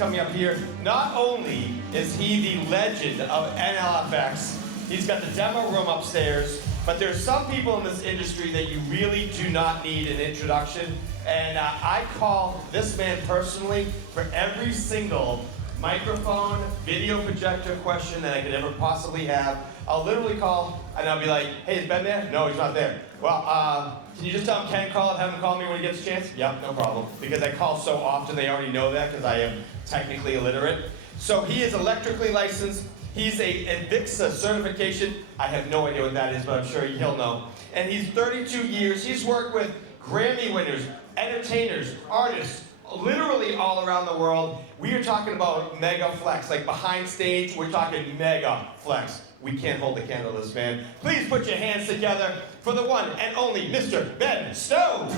coming up here. Not only is he the legend of NLFX, he's got the demo room upstairs, but there's some people in this industry that you really do not need an introduction. And I call this man personally for every single microphone, video projector question that I could ever possibly have. I'll literally call and I'll be like, hey, is Ben there? No, he's not there. Well, can you just tell him Ken call and have him call me when he gets a chance? Yep, no problem. Because I call so often, they already know that because I am technically illiterate. So he is electrically licensed. He's a VIXA certification. I have no idea what that is, but I'm sure he'll know. And he's 32 years. He's worked with Grammy winners, entertainers, artists, literally all around the world. We are talking about mega flex, like behind stage, we're talking mega flex. We can't hold the candle to this man. Please put your hands together for the one and only Mr. Ben Stowe.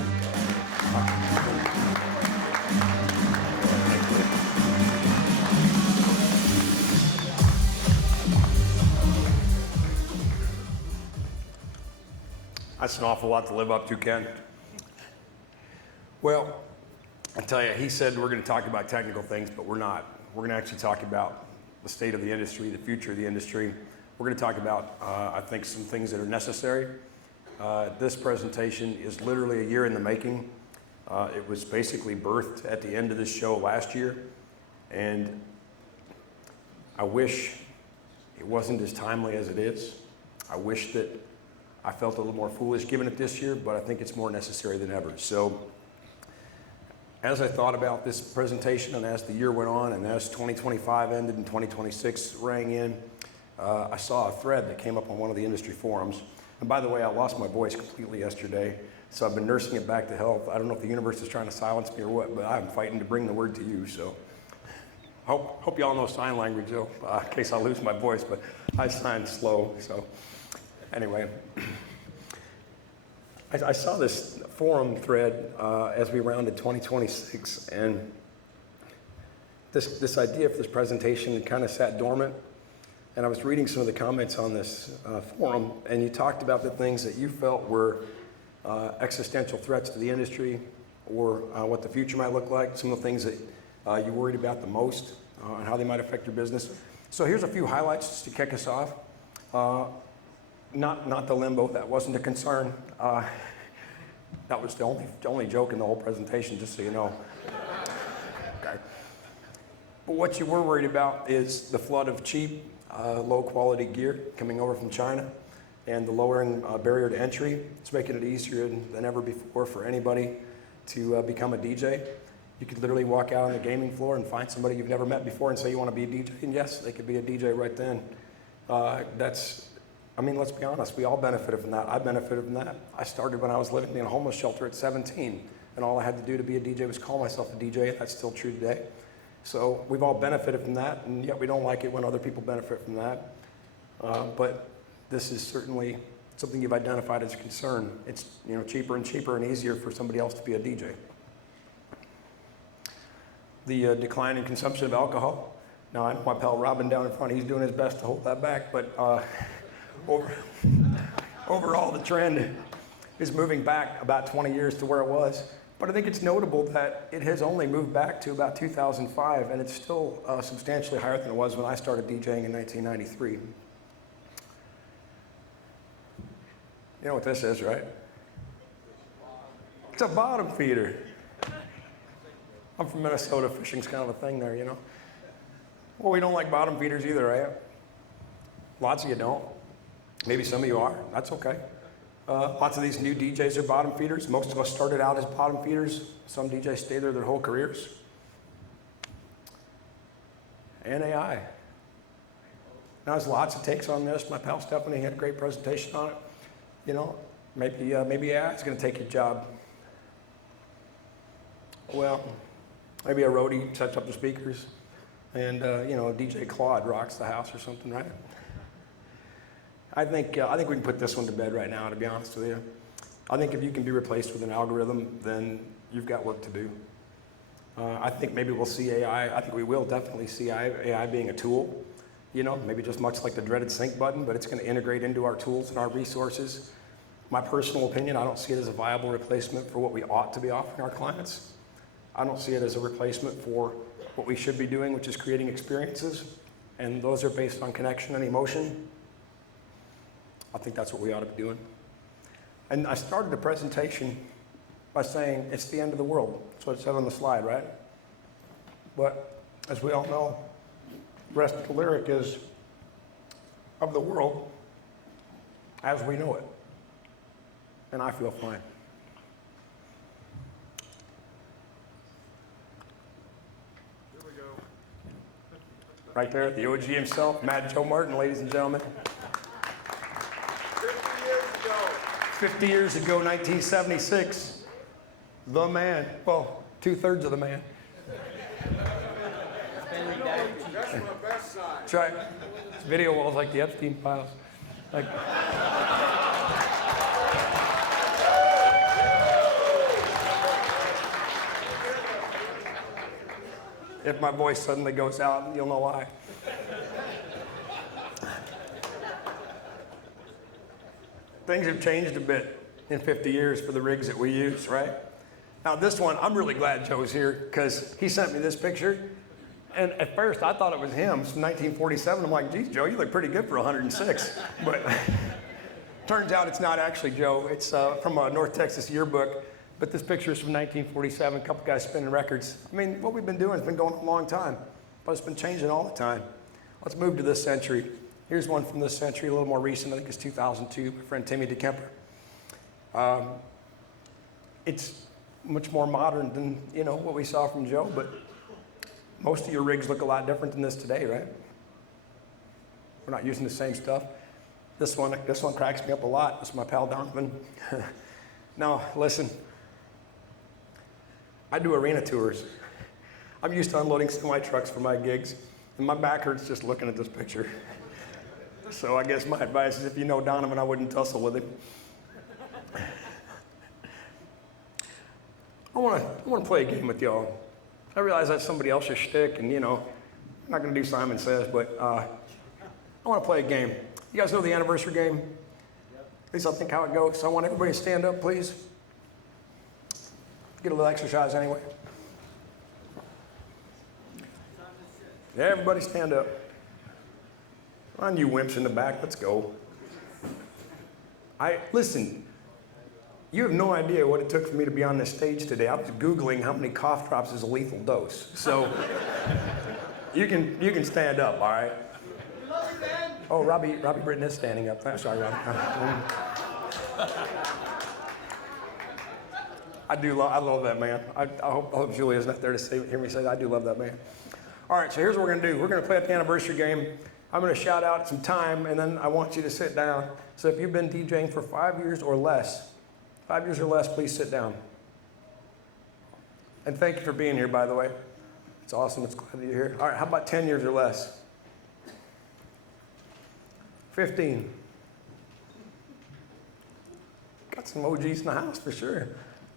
That's an awful lot to live up to, Ken. Well, I tell you, he said we're going to talk about technical things, but we're not. We're going to actually talk about the state of the industry, the future of the industry. We're going to talk about, I think, some things that are necessary. This presentation is literally a year in the making. It was basically birthed at the end of this show last year, and I wish it wasn't as timely as it is. I wish that I felt a little more foolish giving it this year, but I think it's more necessary than ever. So as I thought about this presentation and as the year went on and as 2025 ended and 2026 rang in, I saw a thread that came up on one of the industry forums. And by the way, I lost my voice completely yesterday, so I've been nursing it back to health. I don't know if the universe is trying to silence me or what, but I'm fighting to bring the word to you. So hope you all know sign language, though, in case I lose my voice, but I sign slow. So anyway, I saw this forum thread as we rounded 2026, and this idea for this presentation kind of sat dormant. And I was reading some of the comments on this forum, and you talked about the things that you felt were existential threats to the industry, or what the future might look like, some of the things that you worried about the most, and how they might affect your business. So here's a few highlights just to kick us off. Not the limbo, that wasn't a concern. That was the only joke in the whole presentation, just so you know. Okay. But what you were worried about is the flood of cheap, low quality gear coming over from China, and the lowering barrier to entry. It's making it easier than ever before for anybody to become a DJ. You could literally walk out on the gaming floor and find somebody you've never met before and say you want to be a DJ, and yes, they could be a DJ right then. I mean, let's be honest, we all benefited from that. I benefited from that. I started when I was living in a homeless shelter at 17, and all I had to do to be a DJ was call myself a DJ, and that's still true today. So we've all benefited from that, and yet we don't like it when other people benefit from that. But this is certainly something you've identified as a concern. It's cheaper and cheaper and easier for somebody else to be a DJ. The decline in consumption of alcohol. Now, I know my pal Robin down in front, he's doing his best to hold that back, but overall the trend is moving back about 20 years to where it was. But I think it's notable that it has only moved back to about 2005, and it's still substantially higher than it was when I started DJing in 1993. You know what this is, right? It's a bottom feeder. I'm from Minnesota, fishing's kind of a thing there, you know. Well, we don't like bottom feeders either, right? Lots of you don't. Maybe some of you are, that's okay. Lots of these new DJs are bottom feeders. Most of us started out as bottom feeders. Some DJs stay there their whole careers. And AI. Now there's lots of takes on this. My pal Stephanie had a great presentation on it. You know, maybe AI is going to take your job. Well, maybe a roadie sets up the speakers, and DJ Claude rocks the house or something, right? I think we can put this one to bed right now, to be honest with you. I think if you can be replaced with an algorithm, then you've got work to do. I think maybe we'll see AI. I think we will definitely see AI being a tool. Maybe just much like the dreaded sync button, but it's going to integrate into our tools and our resources. My personal opinion, I don't see it as a viable replacement for what we ought to be offering our clients. I don't see it as a replacement for what we should be doing, which is creating experiences, and those are based on connection and emotion, I think that's what we ought to be doing. And I started the presentation by saying it's the end of the world. That's what it said on the slide, right? But as we all know, the rest of the lyric is of the world as we know it. And I feel fine. Here we go. Right there, the OG himself, Mad Joe Martin, ladies and gentlemen. 50 years ago. 50 years ago, 1976, the man, well, 2/3 of the man. That's my best side. That's right. This video walls like the Epstein files. Like, if my voice suddenly goes out, you'll know why. Things have changed a bit in 50 years for the rigs that we use, right? Now this one, I'm really glad Joe's here because he sent me this picture. And at first I thought it was him. It's from 1947. I'm like, geez, Joe, you look pretty good for 106. But turns out it's not actually Joe. It's from a North Texas yearbook. But this picture is from 1947. A couple guys spinning records. I mean, what we've been doing has been going on a long time. But it's been changing all the time. Let's move to this century. Here's one from this century, a little more recent. I think it's 2002. My friend Timmy DeKemper. It's much more modern than, you know, what we saw from Joe. But most of your rigs look a lot different than this today, right? We're not using the same stuff. This one cracks me up a lot. This is my pal Donovan. Now, listen, I do arena tours. I'm used to unloading semi trucks for my gigs, and my back hurts just looking at this picture. So I guess my advice is if you know Donovan, I wouldn't tussle with him. I want to play a game with y'all. I realize that's somebody else's shtick, and you know, I'm not going to do Simon Says, but I want to play a game. You guys know the anniversary game? At least I think how it goes. So I want everybody to stand up, please. Get a little exercise anyway. Yeah, everybody stand up. Come on, you wimps in the back, let's go. Listen, you have no idea what it took for me to be on this stage today. I was Googling how many cough drops is a lethal dose. So you can stand up, all right? Oh, Robbie Britton is standing up. Sorry, Robbie. I love that man. I hope Julia's not there to hear me say that. I do love that man. All right, so here's what we're gonna do. We're gonna play at the anniversary game. I'm gonna shout out some time, and then I want you to sit down. So if you've been DJing for 5 years or less, please sit down. And thank you for being here, by the way. It's awesome. It's glad that you're here. All right, how about 10 years or less? 15. Got some OGs in the house for sure.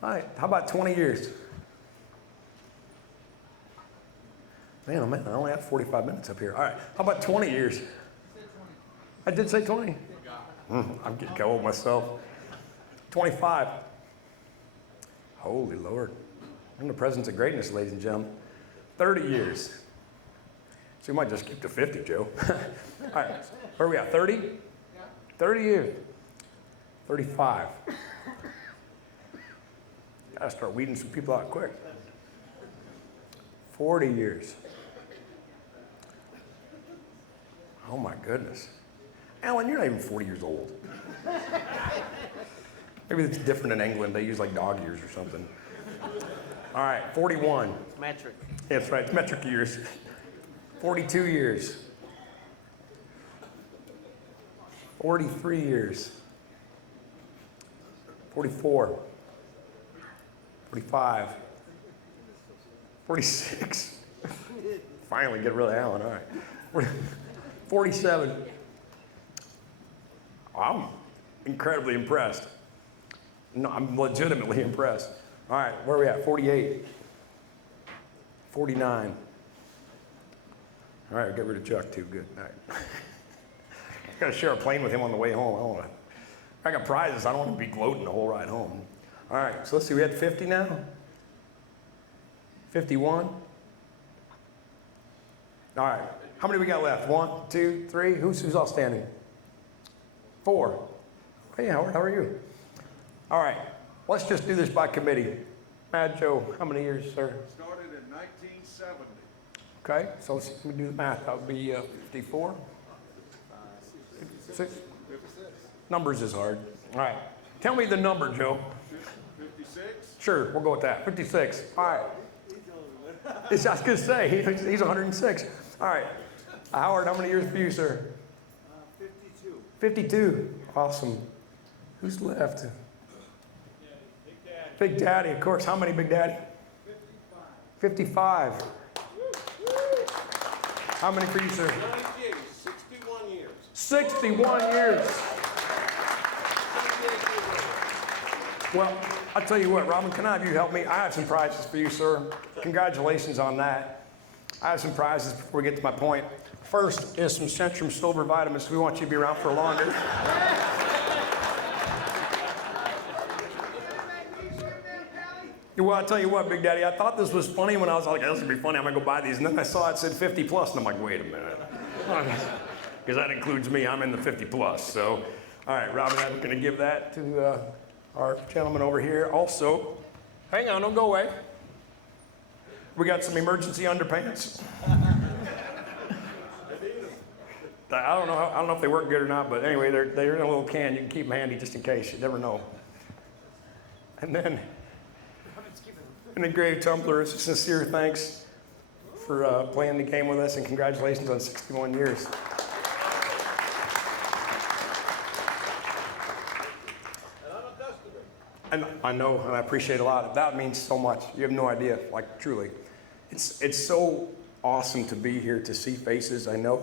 All right, how about 20 years? Man, oh man, I only have 45 minutes up here. All right, how about 20 years? I did say 20. I'm getting old myself. 25. Holy Lord. I'm in the presence of greatness, ladies and gentlemen. 30 years. So we might just skip to 50, Joe. All right, where are we at, 30? 30 years. 35. Gotta start weeding some people out quick. 40 years. Oh my goodness. Alan, you're not even 40 years old. Maybe it's different in England. They use like dog years or something. All right, 41. It's metric. Yeah, that's right, it's metric years. 42 years. 43 years. 44. 45. 46. Finally get rid of Alan, all right. 47. I'm incredibly impressed. No, I'm legitimately impressed. All right, where are we at? 48. 49. All right, get rid of Chuck too, good. All right. Got to share a plane with him on the way home. I got prizes, I don't want to be gloating the whole ride home. All right, so let's see, we had 50 now? 51? All right. How many we got left? 1, 2, 3. Who's all standing? 4. Hey, Howard, how are you? All right. Let's just do this by committee. Mad Joe, how many years, sir? Started in 1970. Okay, so let me do the math. That would be 54. 56. Numbers is hard. All right. Tell me the number, Joe. 56. Sure, we'll go with that. 56. All right. I was going to say, he's 106. All right. Howard, how many years for you, sir? 52. 52. Awesome. Who's left? Big Daddy, of course. How many, Big Daddy? 55. 55. How many for you, sir? 61 years. 61 years. Well, I'll tell you what, Robin, can I have you help me? I have some prizes for you, sir. Congratulations on that. I have some prizes before we get to my point. First is some Centrum Silver vitamins. We want you to be around for longer. Well, I'll tell you what, Big Daddy, I thought this was funny when I was like, this is going to be funny, I'm going to go buy these. And then I saw it said 50 plus, and I'm like, wait a minute. Because that includes me, I'm in the 50 plus. So, all right, Robin, I'm going to give that to our gentleman over here. Also, hang on, don't go away. We got some emergency underpants. I don't know if they work good or not, but anyway, they're in a little can. You can keep them handy just in case. You never know. And then an engraved tumbler. It's a sincere thanks for playing the game with us, and congratulations on 61 years. And I know, and I appreciate a lot. That means so much. You have no idea, like truly. It's so awesome to be here, to see faces I know,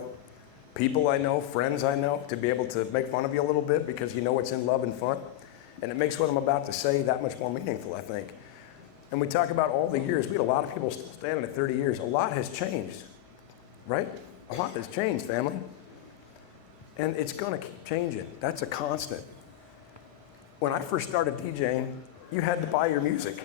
people I know, friends I know, to be able to make fun of you a little bit because you know it's in love and fun. And it makes what I'm about to say that much more meaningful, I think. And we talk about all the years. We had a lot of people still standing at 30 years. A lot has changed, right? A lot has changed, family. And it's going to keep changing. That's a constant. When I first started DJing, you had to buy your music.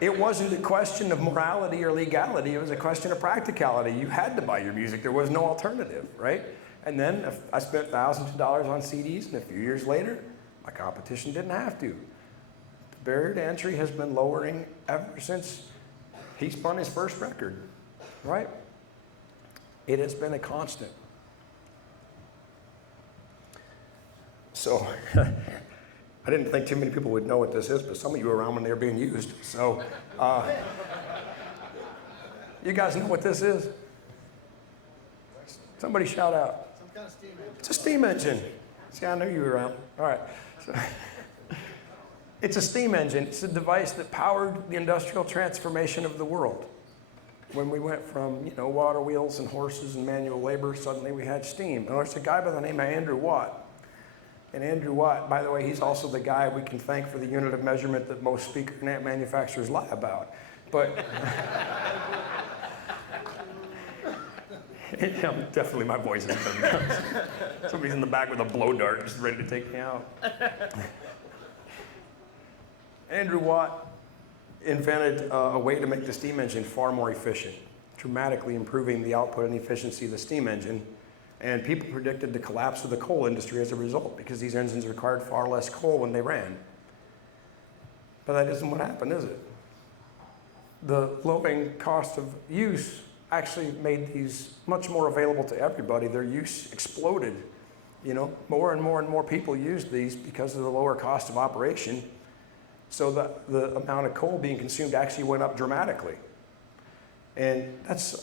It wasn't a question of morality or legality. It was a question of practicality. You had to buy your music. There was no alternative, right? And then I spent thousands of dollars on CDs, and a few years later, my competition didn't have to. The barrier to entry has been lowering ever since he spun his first record, right? It has been a constant. So, I didn't think too many people would know what this is, but some of you were around when they were being used. So, you guys know what this is? Somebody shout out. Some kind of steam engine. It's a steam engine. See, I knew you were around. All right. So, it's a steam engine. It's a device that powered the industrial transformation of the world. When we went from, water wheels and horses and manual labor, suddenly we had steam. And there's a guy by the name of Andrew Watt. And Andrew Watt, by the way, he's also the guy we can thank for the unit of measurement that most speaker manufacturers lie about. But yeah, definitely my voice is coming out. Somebody's in the back with a blow dart just ready to take me out. Andrew Watt invented a way to make the steam engine far more efficient, dramatically improving the output and efficiency of the steam engine. And people predicted the collapse of the coal industry as a result because these engines required far less coal when they ran. But that isn't what happened, is it? The lowering cost of use actually made these much more available to everybody. Their use exploded. More and more people used these because of the lower cost of operation. So the amount of coal being consumed actually went up dramatically. And that's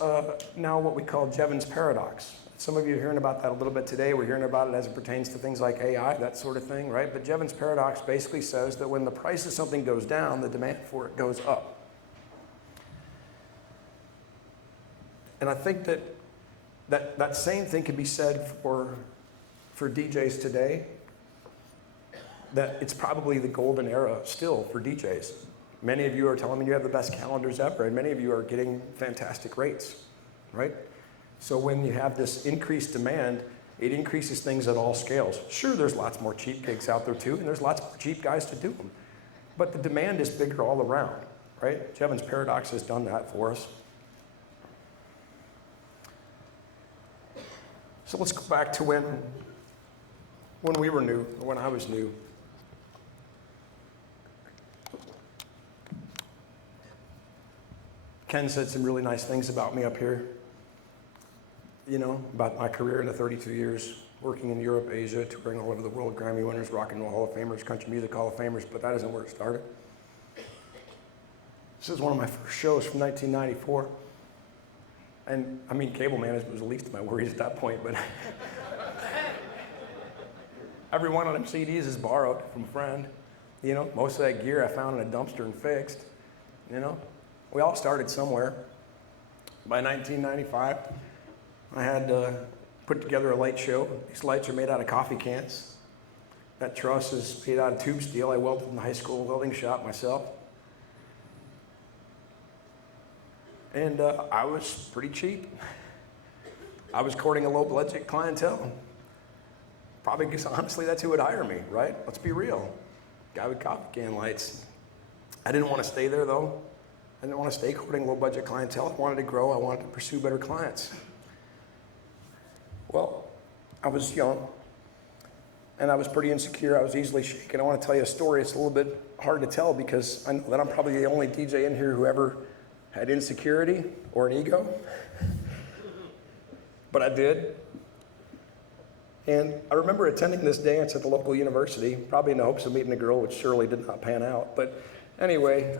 now what we call Jevons paradox. Some of you are hearing about that a little bit today. We're hearing about it as it pertains to things like AI, that sort of thing, right? But Jevons paradox basically says that when the price of something goes down, the demand for it goes up. And I think that same thing can be said for DJs today, that it's probably the golden era still for DJs. Many of you are telling me you have the best calendars ever, and many of you are getting fantastic rates, right? So when you have this increased demand, it increases things at all scales. Sure, there's lots more cheap gigs out there too, and there's lots more cheap guys to do them. But the demand is bigger all around. right? Jevons Paradox has done that for us. So let's go back to when we were new, or when I was new. Ken said some really nice things about me up here, you know, about my career in the 32 years working in Europe, Asia, touring all over the world, Grammy winners, rock and roll Hall of Famers, country music Hall of Famers, but that isn't where it started. This is one of my first shows from 1994. And I mean, cable management was the least of my worries at that point, but every one of them CDs is borrowed from a friend. You know, most of that gear I found in a dumpster and fixed, you know. We all started somewhere. By 1995, I had put together a light show. These lights are made out of coffee cans. That truss is made out of tube steel. I welded in the high school welding shop myself. And I was pretty cheap. I was courting a low-budget clientele. Probably because, honestly, that's who would hire me, right? Let's be real. Guy with coffee can lights. I didn't want to stay there, though. I didn't want to stay courting low-budget clientele. I wanted to grow. I wanted to pursue better clients. Well, I was young, and I was pretty insecure. I was easily shaken. I want to tell you a story. It's a little bit hard to tell because I know that I'm probably the only DJ in here who ever had insecurity or an ego. But I did. And I remember attending this dance at the local university, probably in the hopes of meeting a girl, which surely did not pan out. But anyway,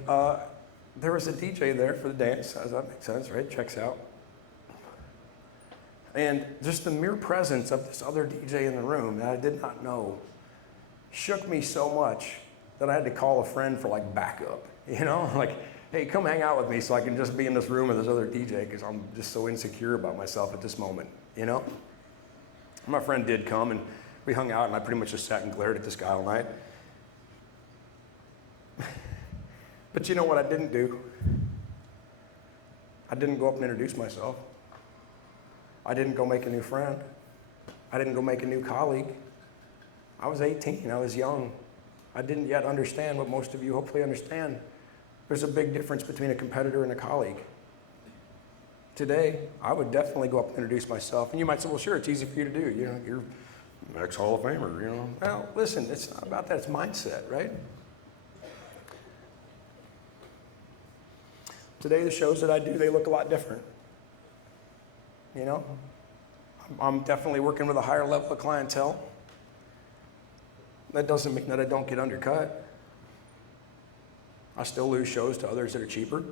there was a DJ there for the dance. Does that make sense, right? Checks out. And just the mere presence of this other DJ in the room that I did not know shook me so much that I had to call a friend for like backup, you know? Like, hey, come hang out with me so I can just be in this room with this other DJ because I'm just so insecure about myself at this moment, you know? My friend did come and we hung out and I pretty much just sat and glared at this guy all night. But you know what I didn't do? I didn't go up and introduce myself. I didn't go make a new friend. I didn't go make a new colleague. I was 18, I was young. I didn't yet understand what most of you hopefully understand. There's a big difference between a competitor and a colleague. Today, I would definitely go up and introduce myself. And you might say, well, sure, it's easy for you to do. You know, you're MEX Hall of Famer, you know. Well, listen, it's not about that, it's mindset, right? Today, the shows that I do, they look a lot different. You know, I'm definitely working with a higher level of clientele. That doesn't mean that I don't get undercut. I still lose shows to others that are cheaper.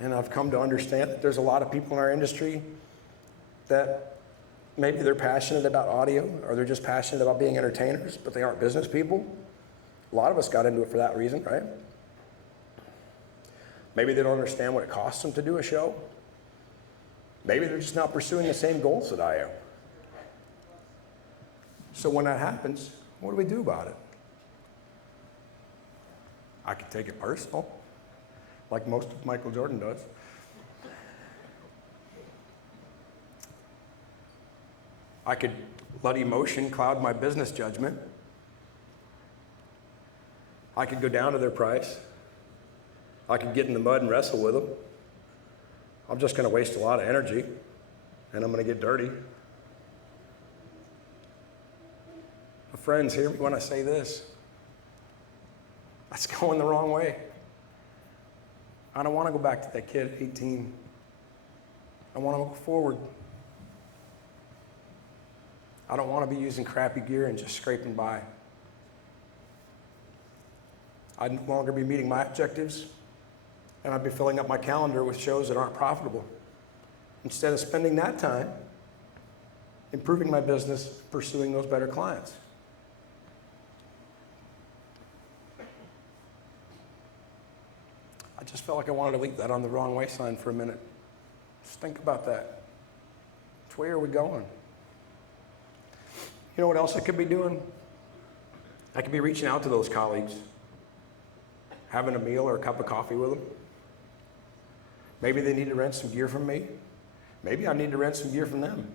And I've come to understand that there's a lot of people in our industry that maybe they're passionate about audio or they're just passionate about being entertainers, but they aren't business people. A lot of us got into it for that reason, right? Maybe they don't understand what it costs them to do a show. Maybe they're just not pursuing the same goals that I am. So when that happens, what do we do about it? I could take it personal, like most of Michael Jordan does. I could let emotion cloud my business judgment. I could go down to their price. I could get in the mud and wrestle with them. I'm just going to waste a lot of energy, and I'm going to get dirty. But friends, hear me when I say this. That's going the wrong way. I don't want to go back to that kid at 18. I want to look forward. I don't want to be using crappy gear and just scraping by. I'd no longer be meeting my objectives, and I'd be filling up my calendar with shows that aren't profitable. Instead of spending that time improving my business, pursuing those better clients. I just felt like I wanted to leave that on the wrong way sign for a minute. Just think about that. Which way are we going? You know what else I could be doing? I could be reaching out to those colleagues, having a meal or a cup of coffee with them. Maybe they need to rent some gear from me. Maybe I need to rent some gear from them.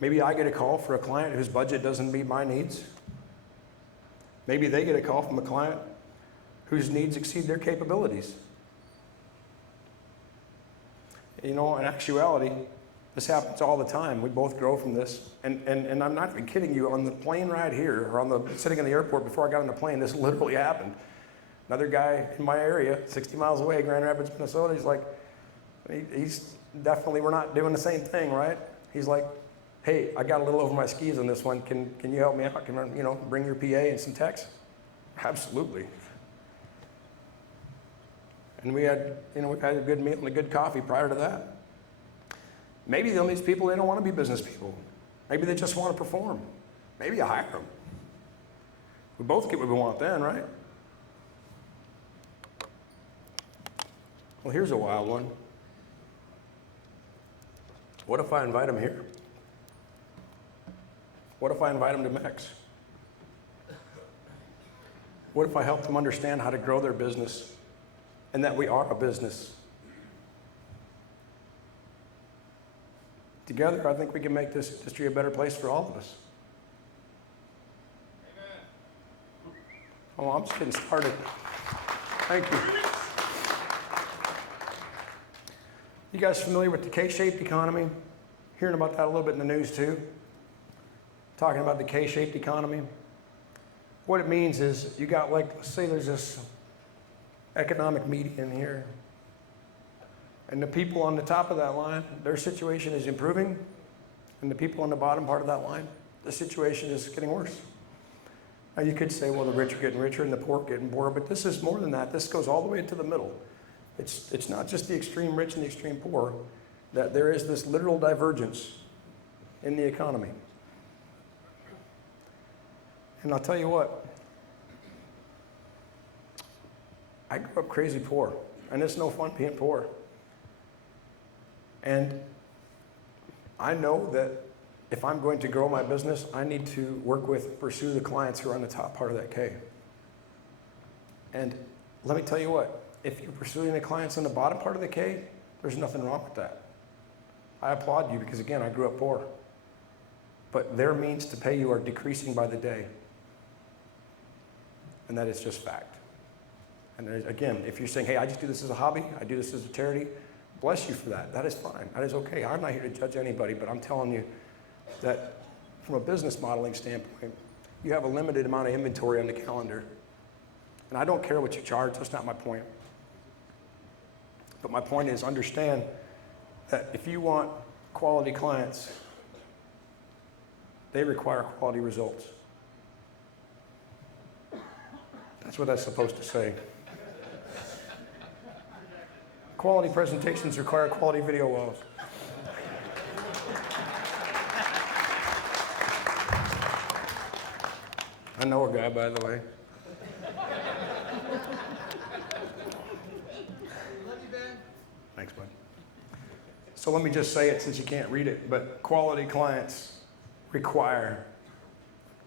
Maybe I get a call for a client whose budget doesn't meet my needs. Maybe they get a call from a client whose needs exceed their capabilities. You know, in actuality, this happens all the time. We both grow from this. And I'm not even kidding you. On the plane ride here, or sitting in the airport before I got on the plane, this literally happened. Another guy in my area, 60 miles away, Grand Rapids, Minnesota, he's like, he's definitely, we're not doing the same thing, right? He's like, hey, I got a little over my skis on this one. Can you help me out? Can I, bring your PA and some techs? Absolutely. And we had a good meal and a good coffee prior to that. Maybe these people, they don't want to be business people. Maybe they just want to perform. Maybe you hire them. We both get what we want then, right? Well, here's a wild one. What if I invite them here? What if I invite them to MEX? What if I help them understand how to grow their business and that we are a business? Together, I think we can make this industry a better place for all of us. Amen. Oh, I'm just getting started. Thank you. You guys familiar with the K-shaped economy? Hearing about that a little bit in the news too. Talking about the K-shaped economy. What it means is you got, like, let's say there's this economic median here. And the people on the top of that line, their situation is improving. And the people on the bottom part of that line, the situation is getting worse. Now you could say, well, the rich are getting richer and the poor are getting poorer, but this is more than that. This goes all the way to the middle. It's not just the extreme rich and the extreme poor, that there is this literal divergence in the economy. And I'll tell you what, I grew up crazy poor, and it's no fun being poor. And I know that if I'm going to grow my business, I need to pursue the clients who are on the top part of that K. And let me tell you what, if you're pursuing the clients on the bottom part of the K, there's nothing wrong with that. I applaud you because, again, I grew up poor. But their means to pay you are decreasing by the day. And that is just fact. And again, if you're saying, hey, I just do this as a hobby, I do this as a charity, bless you for that. That is fine. That is okay. I'm not here to judge anybody, but I'm telling you that from a business modeling standpoint, you have a limited amount of inventory on the calendar. And I don't care what you charge. That's not my point. But my point is, understand that if you want quality clients, they require quality results. That's what that's supposed to say. Quality presentations require quality video walls. I know a guy, by the way. Thanks, bud. So let me just say it since you can't read it, but quality clients require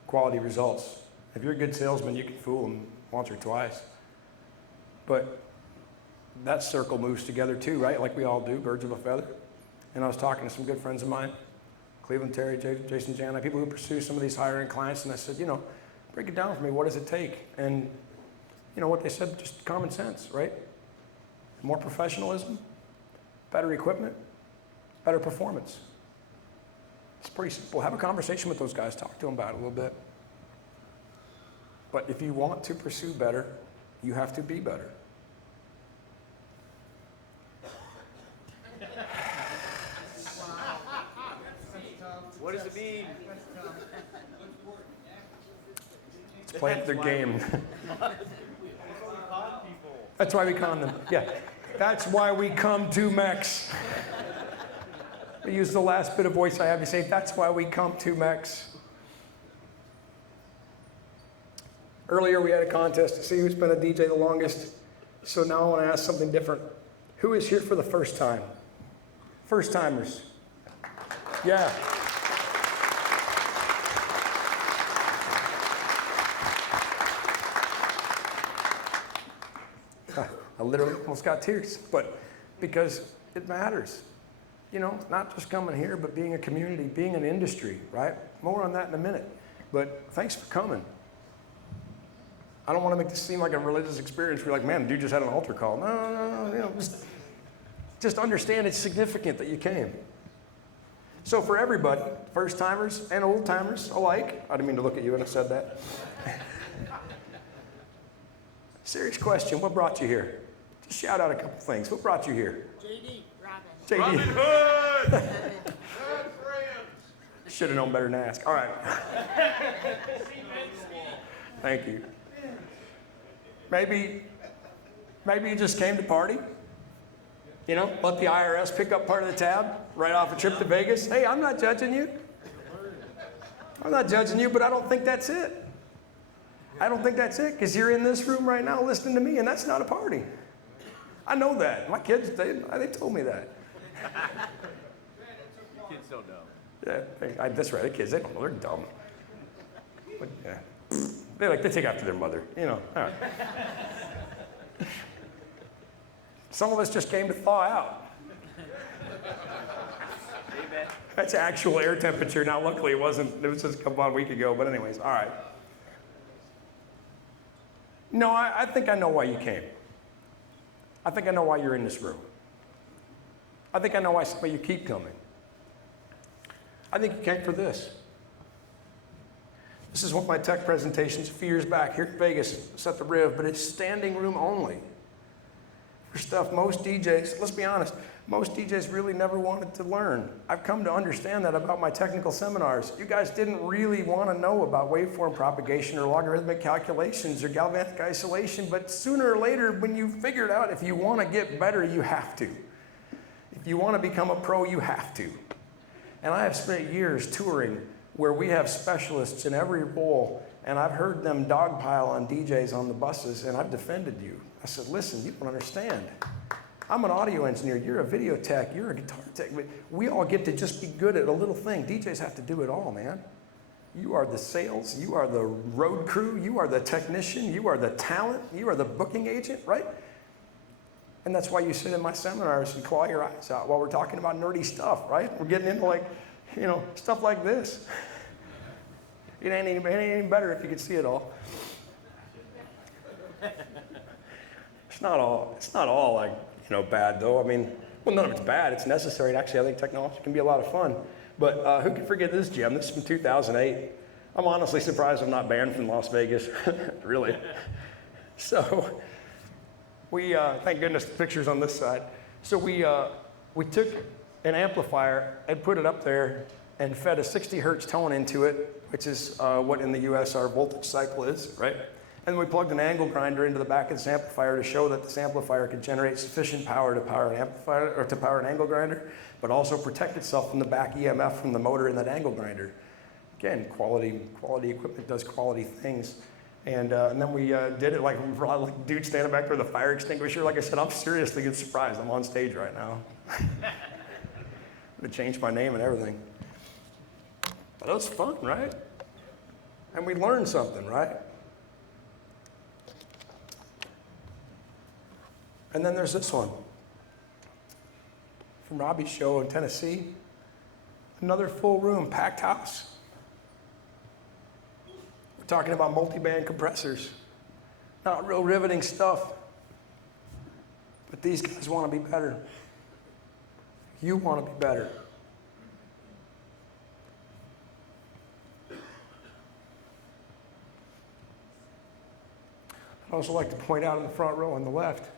quality results. If you're a good salesman, you can fool them once or twice. But that circle moves together too, right? Like we all do, birds of a feather. And I was talking to some good friends of mine, Cleveland Terry, Jason Jana, people who pursue some of these higher end clients, and I said, break it down for me. What does it take? And what they said, just common sense, right? More professionalism, better equipment, better performance. It's pretty simple. Have a conversation with those guys. Talk to them about it a little bit. But if you want to pursue better, you have to be better. What does it mean? It's playing their game. That's why we con them. Yeah. That's why we come to MEX. I use the last bit of voice I have to say, that's why we come to MEX. Earlier we had a contest to see who's been a DJ the longest. So now I want to ask something different. Who is here for the first time? First timers. Yeah. I literally almost got tears, but because it matters. Not just coming here, but being a community, being an industry, right? More on that in a minute. But thanks for coming. I don't want to make this seem like a religious experience where you're like, man, the dude just had an altar call. No, you know, just understand it's significant that you came. So for everybody, first timers and old timers alike, I didn't mean to look at you when I said that. Serious question, what brought you here? Just shout out a couple things. What brought you here? JD, Robin. JD. Robin Hood! Bad friends! Should have known better than to ask. All right. Thank you. Maybe you just came to party. You know, let the IRS pick up part of the tab, write off a trip to Vegas. Hey, I'm not judging you. I'm not judging you, but I don't think that's it. I don't think that's it, because you're in this room right now listening to me, and that's not a party. I know that. My kids, they told me that. Kids don't know. Yeah, that's right. The kids, they don't know. They're dumb. But, yeah. They take after their mother, you know. All right. Some of us just came to thaw out. Amen. That's actual air temperature. Now, luckily, it wasn't. It was just a couple of weeks ago. But anyways, all right. No, I think I know why you came. I think I know why you're in this room. I think I know why some of you keep coming. I think you came for this. This is one of my tech presentations a few years back here in Vegas. It's at the Riv, but it's standing room only. For stuff most DJs, let's be honest, most DJs really never wanted to learn. I've come to understand that about my technical seminars. You guys didn't really want to know about waveform propagation or logarithmic calculations or galvanic isolation, but sooner or later, when you figured out if you want to get better, you have to. If you want to become a pro, you have to. And I have spent years touring where we have specialists in every bowl, and I've heard them dogpile on DJs on the buses, and I've defended you. I said, listen, you don't understand. I'm an audio engineer, you're a video tech, you're a guitar tech. We all get to just be good at a little thing. DJs have to do it all, man. You are the sales, you are the road crew, you are the technician, you are the talent, you are the booking agent, right? And that's why you sit in my seminars and claw your eyes out while we're talking about nerdy stuff, right? We're getting into stuff like this. It ain't any better if you could see it all. It's not all like, bad though. I mean, well, none of it's bad. It's necessary. And actually, I think technology can be a lot of fun. But who can forget this gem? This is from 2008. I'm honestly surprised I'm not banned from Las Vegas, really. So we, thank goodness, the picture's on this side. So we took an amplifier and put it up there and fed a 60 hertz tone into it, which is what in the US our voltage cycle is, right? And we plugged an angle grinder into the back of this amplifier to show that this amplifier could generate sufficient power to power an amplifier or to power an angle grinder, but also protect itself from the back EMF from the motor in that angle grinder. Again, quality equipment does quality things. And then we did it like dude standing back there with a fire extinguisher. Like I said, I'm seriously getting surprised. I'm on stage right now. I'm gonna change my name and everything. But that was fun, right? And we learned something, right? And then there's this one from Robbie's show in Tennessee. Another full room, packed house. We're talking about multi-band compressors. Not real riveting stuff. But these guys want to be better. You want to be better. I'd also like to point out in the front row on the left,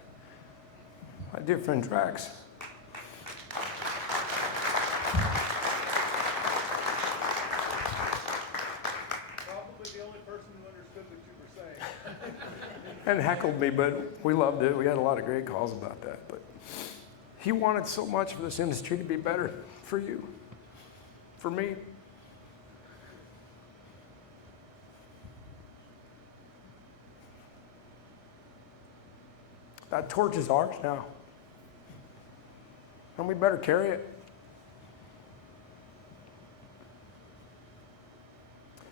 my dear friend Drax. Probably the only person who understood what you were saying. And heckled me, but we loved it. We had a lot of great calls about that. But he wanted so much for this industry to be better for you, for me. That torch is ours now. And we better carry it.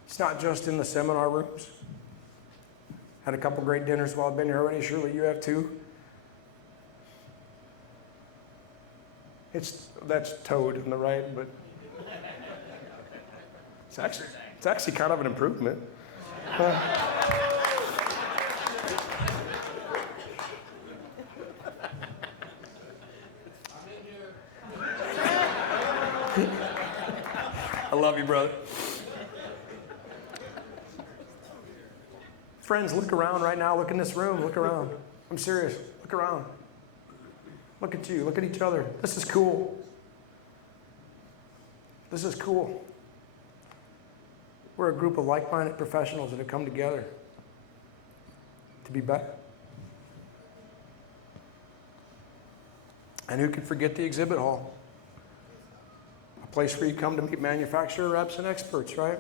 It's not just in the seminar rooms. Had a couple great dinners while I've been here already. Surely you have too. That's Toad on the right, but it's actually kind of an improvement. love you, brother. Friends, look around right now. Look in this room. Look around. I'm serious. Look around. Look at you. Look at each other. This is cool. This is cool. We're a group of like-minded professionals that have come together to be better. And who can forget the exhibit hall? A place where you come to meet manufacturer reps and experts, right?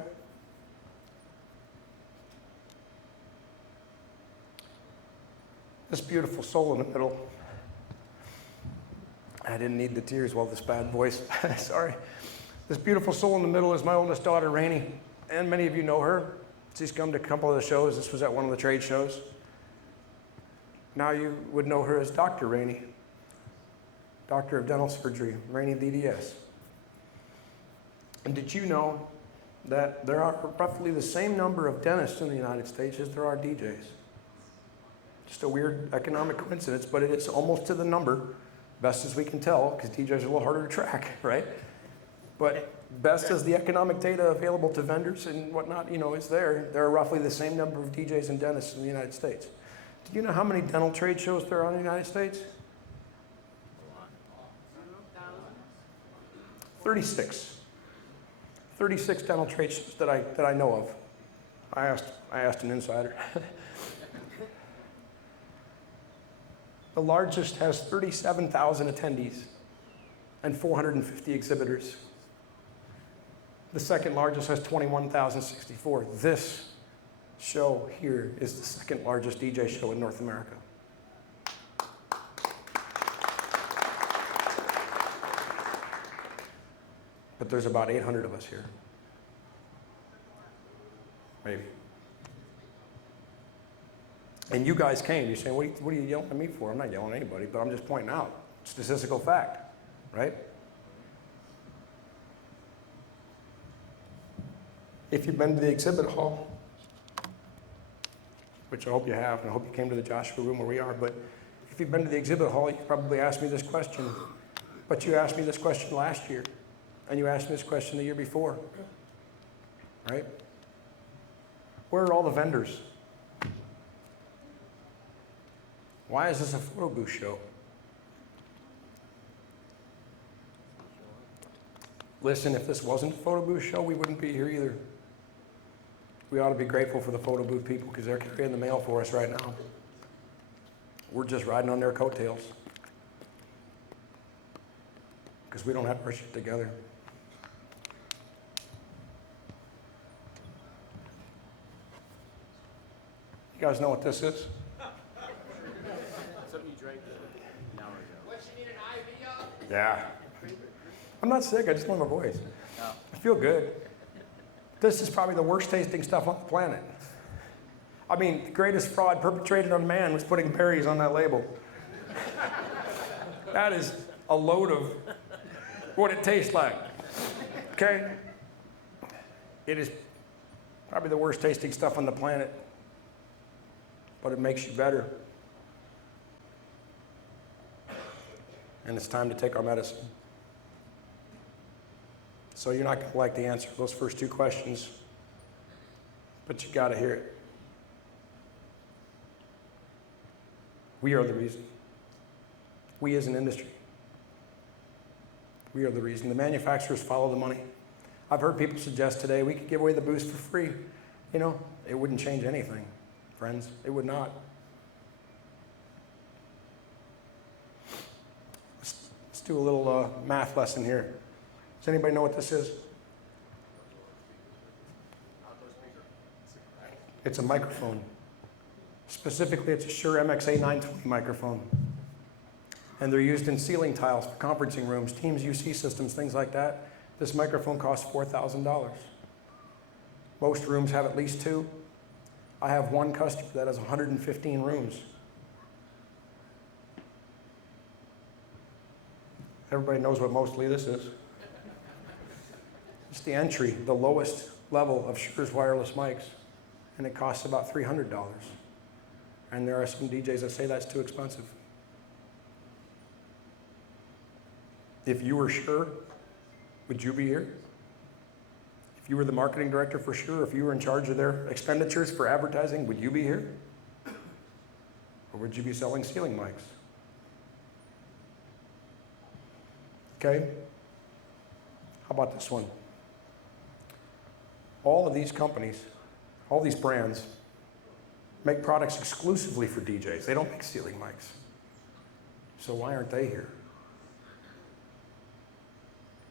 This beautiful soul in the middle. I didn't need the tears while this bad voice. Sorry. This beautiful soul in the middle is my oldest daughter, Rainey. And many of you know her. She's come to a couple of the shows. This was at one of the trade shows. Now you would know her as Dr. Rainey. Doctor of Dental Surgery, Rainey DDS. And did you know that there are roughly the same number of dentists in the United States as there are DJs? Just a weird economic coincidence, but it is almost to the number, best as we can tell, because DJs are a little harder to track, right? But best as the economic data available to vendors and whatnot, is there are roughly the same number of DJs and dentists in the United States. Do you know how many dental trade shows there are in the United States? 36. 36 dental trade shows that I know of. I asked an insider. The largest has 37,000 attendees and 450 exhibitors. The second largest has 21,064. This show here is the second largest DJ show in North America. But there's about 800 of us here. Maybe. And you guys came. You're saying, what are you yelling at me for? I'm not yelling at anybody, but I'm just pointing out statistical fact, right? If you've been to the exhibit hall, which I hope you have, and I hope you came to the Joshua room where we are, but if you've been to the exhibit hall, you probably asked me this question. But you asked me this question last year, and you asked me this question the year before, right? Where are all the vendors? Why is this a photo booth show? Listen, if this wasn't a photo booth show, we wouldn't be here either. We ought to be grateful for the photo booth people because they're carrying the mail for us right now. We're just riding on their coattails because we don't have our shit together. You guys know what this is? Something you drank an hour ago. What, you need an IV of? Yeah. I'm not sick, I just want my voice. No. I feel good. This is probably the worst tasting stuff on the planet. I mean, the greatest fraud perpetrated on man was putting berries on that label. That is a load of what it tastes like. Okay? It is probably the worst tasting stuff on the planet, but it makes you better. And it's time to take our medicine. So you're not going to like the answer to those first two questions, but you got to hear it. We are the reason. We as an industry. We are the reason. The manufacturers follow the money. I've heard people suggest today we could give away the booze for free. You know, it wouldn't change anything, friends. It would not. Let's do a little math lesson here. Does anybody know what this is? It's a microphone. Specifically, it's a Shure MXA 920 microphone. And they're used in ceiling tiles for conferencing rooms, Teams UC systems, things like that. This microphone costs $4,000. Most rooms have at least two. I have one customer that has 115 rooms. Everybody knows what mostly this is. It's the entry, the lowest level of Shure's wireless mics, and it costs about $300. And there are some DJs that say that's too expensive. If you were Shure, would you be here? If you were the marketing director for sure, if you were in charge of their expenditures for advertising, would you be here? Or would you be selling ceiling mics? Okay? How about this one? All of these companies, all these brands, make products exclusively for DJs. They don't make ceiling mics. So why aren't they here?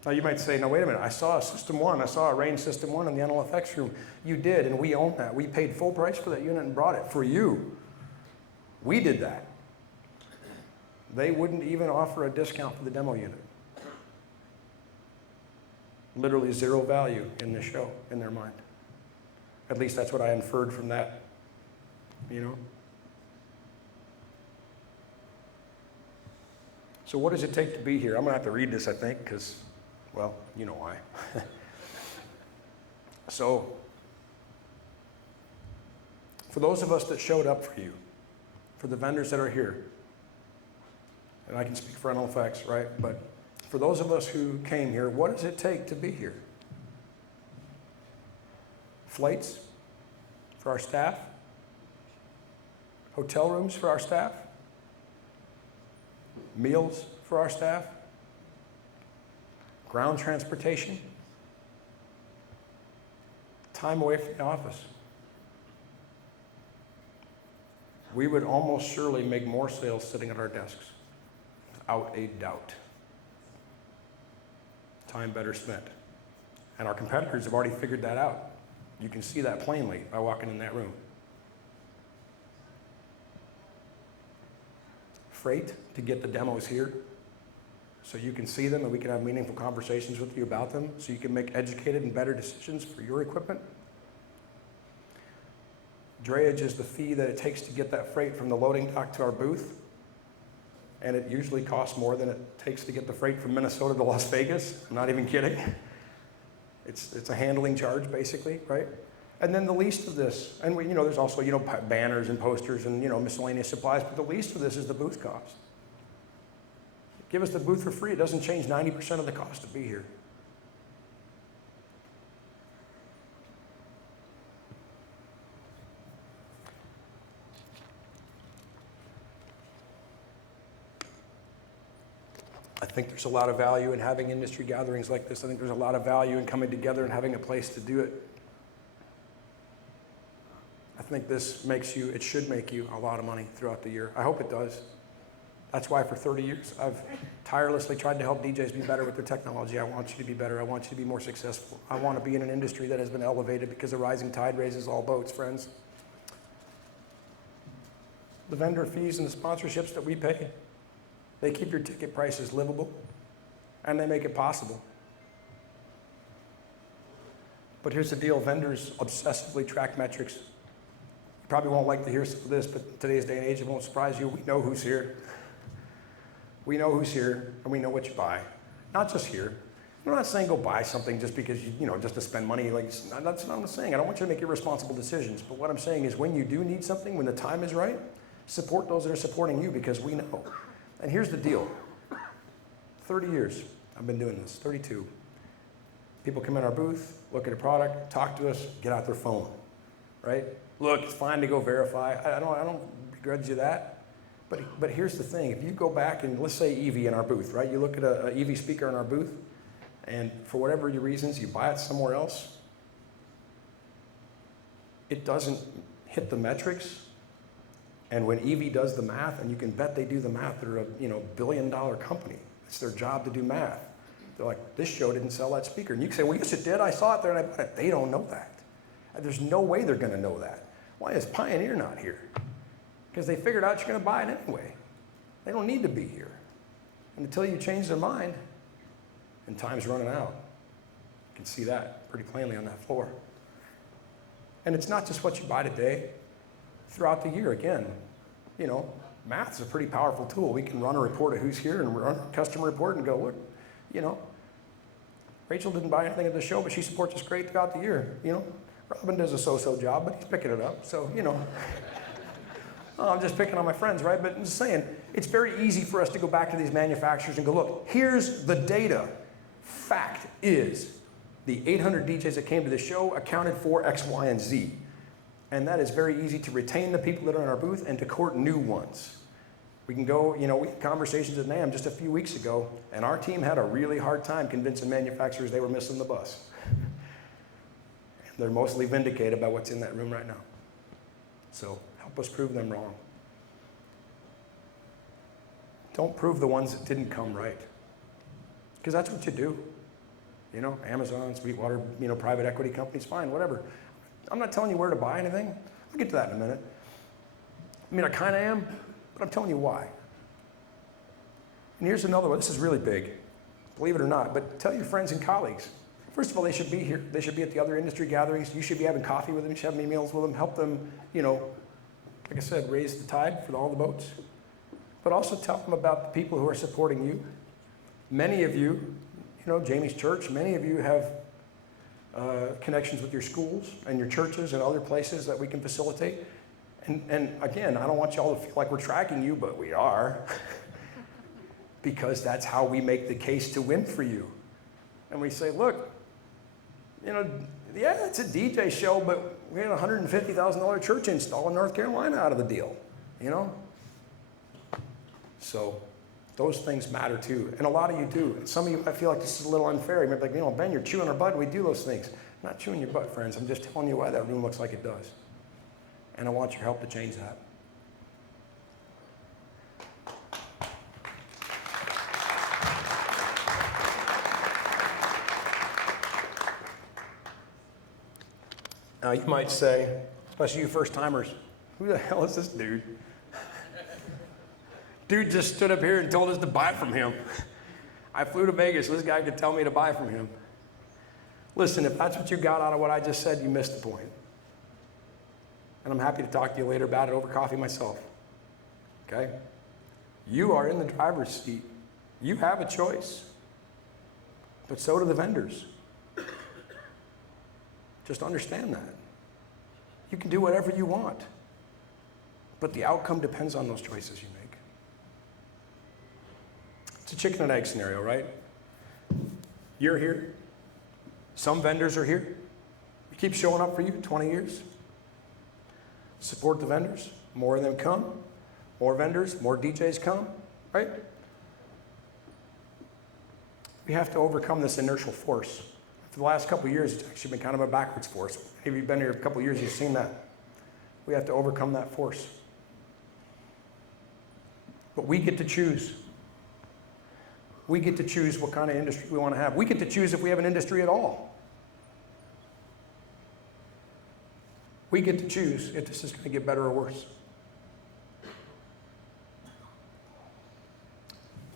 Now you might say, no, wait a minute, I saw a System 1, I saw a Range System 1 in the NLFX room. You did, and we own that. We paid full price for that unit and brought it for you. We did that. They wouldn't even offer a discount for the demo unit. Literally zero value in this show, in their mind. At least that's what I inferred from that, you know? So what does it take to be here? I'm gonna have to read this, I think, because, well, you know why. So, for those of us that showed up for you, for the vendors that are here, and I can speak for NLFX, right? But for those of us who came here, what does it take to be here? Flights for our staff? Hotel rooms for our staff? Meals for our staff? Ground transportation? Time away from the office? We would almost surely make more sales sitting at our desks, without a doubt. Time better spent. And our competitors have already figured that out. You can see that plainly by walking in that room. Freight to get the demos here, so you can see them and we can have meaningful conversations with you about them, so you can make educated and better decisions for your equipment. Drayage is the fee that it takes to get that freight from the loading dock to our booth, and it usually costs more than it takes to get the freight from Minnesota to Las Vegas. I'm not even kidding. It's a handling charge, basically, right? And then the least of this, and we, there's also, banners and posters and, miscellaneous supplies, but the least of this is the booth cost. Give us the booth for free. It doesn't change 90% of the cost to be here. I think there's a lot of value in having industry gatherings like this. I think there's a lot of value in coming together and having a place to do it. I think this it should make you a lot of money throughout the year. I hope it does. That's why for 30 years, I've tirelessly tried to help DJs be better with their technology. I want you to be better. I want you to be more successful. I want to be in an industry that has been elevated because a rising tide raises all boats, friends. The vendor fees and the sponsorships that we pay, they keep your ticket prices livable, and they make it possible. But here's the deal, vendors obsessively track metrics. You probably won't like to hear some of this, but in today's day and age, it won't surprise you. We know who's here. We know who's here, and we know what you buy. Not just here. I'm not saying go buy something just because, just to spend money. That's not what I'm saying. I don't want you to make irresponsible decisions. But what I'm saying is when you do need something, when the time is right, support those that are supporting you because we know. And here's the deal. 30 years I've been doing this, 32. People come in our booth, look at a product, talk to us, get out their phone, right? Look, it's fine to go verify. I don't begrudge you that. But here's the thing. If you go back and let's say EV in our booth, right? You look at a EV speaker in our booth, and for whatever your reasons, you buy it somewhere else, it doesn't hit the metrics. And when EV does the math, and you can bet they do the math, they're a billion-dollar company. It's their job to do math. They're like, this show didn't sell that speaker. And you can say, well, yes, it did. I saw it there and I bought it. They don't know that. There's no way they're going to know that. Why is Pioneer not here? Because they figured out you're going to buy it anyway. They don't need to be here. And until you change their mind, and time's running out. You can see that pretty plainly on that floor. And it's not just what you buy today. Throughout the year, again, math is a pretty powerful tool. We can run a report of who's here and run a customer report and go, look, Rachel didn't buy anything at the show, but she supports us great throughout the year. Robin does a so-so job, but he's picking it up. So, I'm just picking on my friends, right? But I'm just saying, it's very easy for us to go back to these manufacturers and go, look, here's the data. Fact is, The 800 DJs that came to the show accounted for X, Y, and Z. And that is very easy to retain the people that are in our booth and to court new ones. We can go, we had conversations at NAMM just a few weeks ago, and our team had a really hard time convincing manufacturers they were missing the bus. They're mostly vindicated about what's in that room right now. So help us prove them wrong. Don't prove the ones that didn't come right. Because that's what you do. Amazon, Sweetwater, private equity companies, fine, whatever. I'm not telling you where to buy anything. I'll get to that in a minute. I kind of am, but I'm telling you why. And here's another one. This is really big, believe it or not, but tell your friends and colleagues. First of all, they should be here. They should be at the other industry gatherings. You should be having coffee with them. You should have meals with them. Help them, like I said, raise the tide for all the boats. But also tell them about the people who are supporting you. Many of you, Jamie's church, many of you have connections with your schools and your churches and other places that we can facilitate. And again, I don't want y'all to feel like we're tracking you, but we are. Because that's how we make the case to win for you. And we say, look, yeah, it's a DJ show, but we had a $150,000 church install in North Carolina out of the deal, So those things matter too. And a lot of you do. And some of you might feel like this is a little unfair. You might be like, Ben, you're chewing our butt. We do those things. I'm not chewing your butt, friends. I'm just telling you why that room looks like it does. And I want your help to change that. Now you might say, especially you first timers, who the hell is this dude? Dude just stood up here and told us to buy from him. I flew to Vegas so this guy could tell me to buy from him. Listen, if that's what you got out of what I just said, you missed the point. And I'm happy to talk to you later about it over coffee myself. Okay? You are in the driver's seat. You have a choice. But so do the vendors. Just understand that. You can do whatever you want. But the outcome depends on those choices you make. It's a chicken and egg scenario, right? You're here. Some vendors are here. We keep showing up for you 20 years. Support the vendors. More of them come. More vendors, more DJs come, right? We have to overcome this inertial force. For the last couple of years, it's actually been kind of a backwards force. If you've been here a couple of years, you've seen that. We have to overcome that force. But we get to choose. We get to choose what kind of industry we want to have. We get to choose if we have an industry at all. We get to choose if this is going to get better or worse.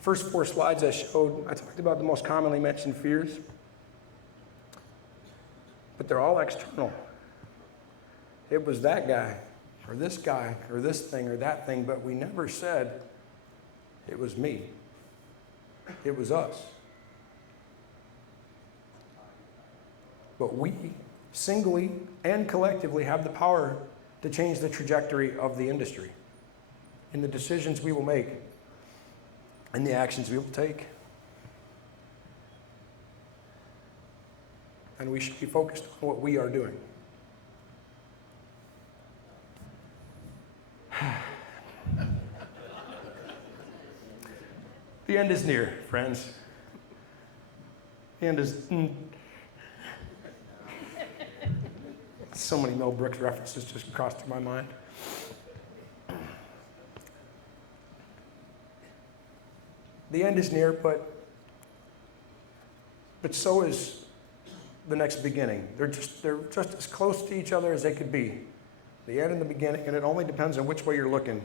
First 4 slides I showed, I talked about the most commonly mentioned fears. But they're all external. It was that guy, or this thing, or that thing, but we never said it was me. It was us. But we, singly and collectively, have the power to change the trajectory of the industry in the decisions we will make and the actions we will take. And we should be focused on what we are doing. The end is near, friends. The end is... So many Mel Brooks references just crossed through my mind. The end is near, but so is the next beginning. They're just as close to each other as they could be. The end and the beginning, and it only depends on which way you're looking.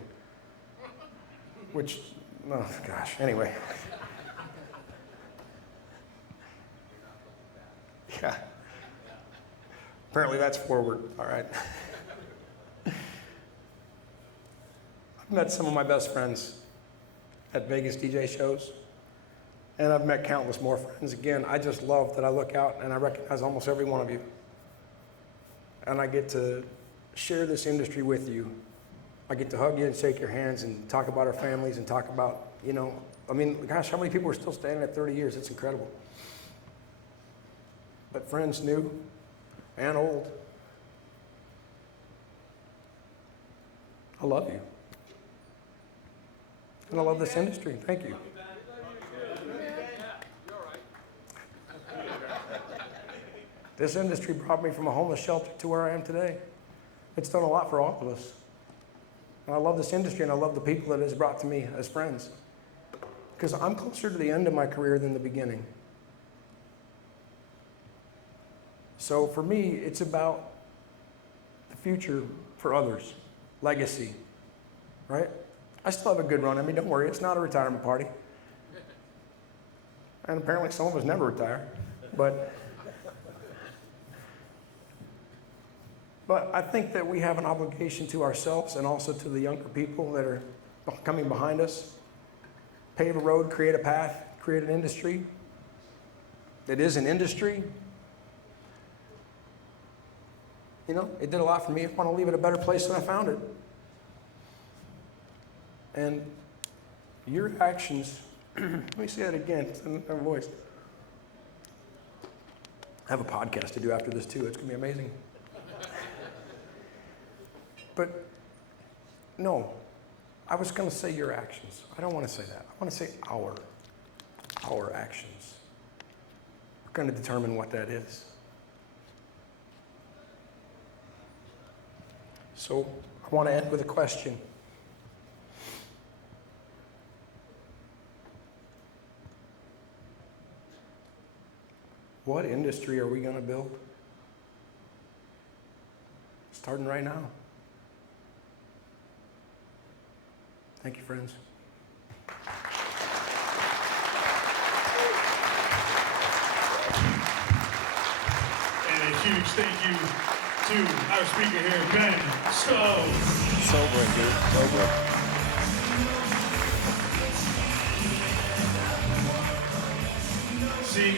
Oh gosh, anyway. Yeah. Apparently that's forward, all right. I've met some of my best friends at Vegas DJ shows, and I've met countless more friends. Again, I just love that I look out and I recognize almost every one of you. And I get to share this industry with you. I get to hug you and shake your hands and talk about our families and talk about, gosh, how many people are still standing at 30 years? It's incredible. but friends new and old, I love you. And I love this industry. Thank you. This industry brought me from a homeless shelter to where I am today. It's done a lot for all of us. And I love this industry, and I love the people that it has brought to me as friends. Because I'm closer to the end of my career than the beginning. So for me, it's about the future for others, legacy, right? I still have a good run. I mean, don't worry, it's not a retirement party. And apparently some of us never retire. But I think that we have an obligation to ourselves and also to the younger people that are coming behind us. Pave a road, create a path, create an industry. It is an industry. You know, it did a lot for me. I want to leave it a better place than I found it. And your actions, let me say that again, it's in my voice. I have a podcast to do after this too. It's going to be amazing. But no, I was going to say your actions. I don't want to say that. I want to say our actions. We're going to determine what that is. So I want to end with a question. What industry are we going to build? Starting right now. Thank you, friends. And a huge thank you to our speaker here, Ben Stowe. Sober, dude. Sober. See,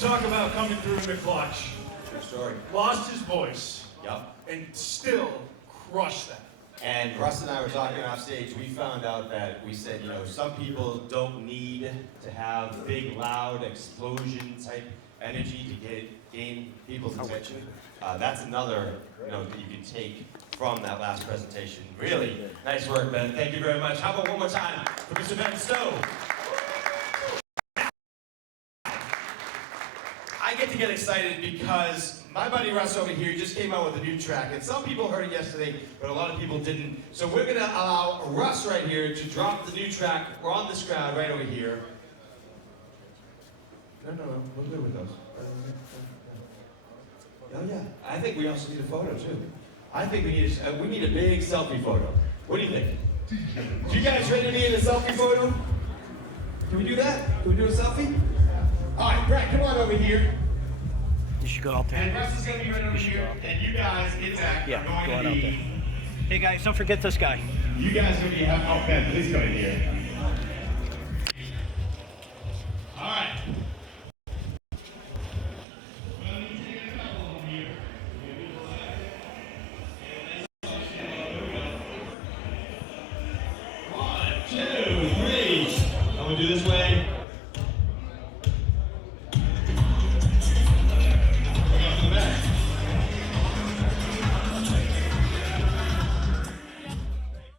talk about coming through in the clutch. True story. Lost his voice Yep. and still crushed that. And Russ and I were talking off stage. We found out that we said, you know, some people don't need to have big, loud, explosion type energy to gain people's attention. That's another note that you can take from that last presentation. Really nice work, Ben. Thank you very much. How about one more time for Mr. Ben Stowe? I get to get excited because my buddy Russ over here just came out with a new track, and some people heard it yesterday, but a lot of people didn't. So we're gonna allow Russ right here to drop the new track. We're on this crowd right over here. No, we're good with those. Oh yeah, I think we also need a photo too. I think we need a big selfie photo. What do you think? You guys ready to be in a selfie photo? Can we do that? Can we do a selfie? All right, Brett, come on over here. You should go out there. And Russ is going to be right over here, and you guys, Zach, Yeah, are go on going out to there. be... Hey guys, don't forget this guy. You guys are going to be... Oh, Ben, please come in here. All right. One, two, three. I'm going to do this way.